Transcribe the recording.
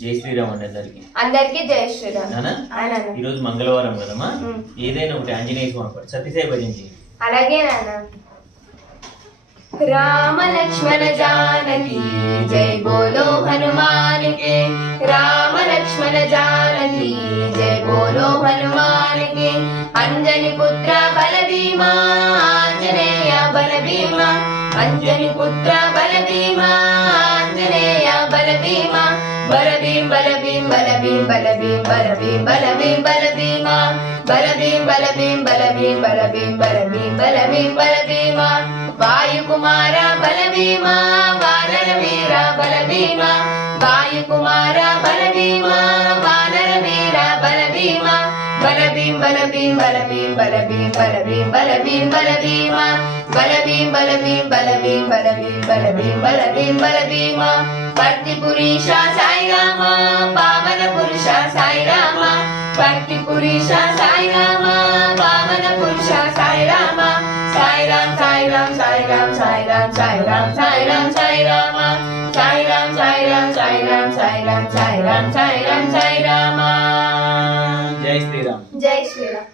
జై శ్రీరామ్ అండి అందరికి. అందరికి జై శ్రీరామ్. ఈ రోజు మంగళవారం కదమ్మా, ఏదైనా ఒకటి ఆంజనేయ స్వామి పాడు, సత్యసాయి భజించి. అలాగే నాన్న. రామ లక్ష్మణ జానకి జై బోలో హనుమాన్ కే, రామ లక్ష్మణ జానకి జై బోలో హనుమాన్ కే. అంజని పుత్ర బల భీమా, ఆంజనేయ బల భీమా, అంజని పుత్ర బల భీమా, ఆంజనేయ బల భీమా. బల భీం బల భీం బల భీం బల భీం బల భీం బల భీం బల భీమా, బల భీం బల భీం బల భీం బల భీం బల భీం బల భీం బల భీమా. వాయు కుమార బల భీమా, వానర వీర బల భీమా, వాయు కుమార బల భీమా, వానర వీర బల భీమా. బల భీం బల భీం బల భీం బల భీం బల భీం బల భీం బల భీమా, బల భీం బల భీం బల భీం బల భీం బల భీం బల భీం బల భీమా. భక్తి పురుష సాయి రామ, పావన పురుష సాయి రామ, భక్తి పురుష సాయి రామ, పావన పురుష సాయి రామ. సాయి రామ్ సాయి రామ్ సాయి రామ్ సాయి రామ్ సాయి రామ్ సాయి రామ్ సాయి రామ, సాయి రామ్ సాయి రామ్ సాయి రామ్ సాయి రామ్ సాయి రామ్ సాయి రామ్ సాయి రామ. జై శ్రీరామ్. జై శ్రీరామ్.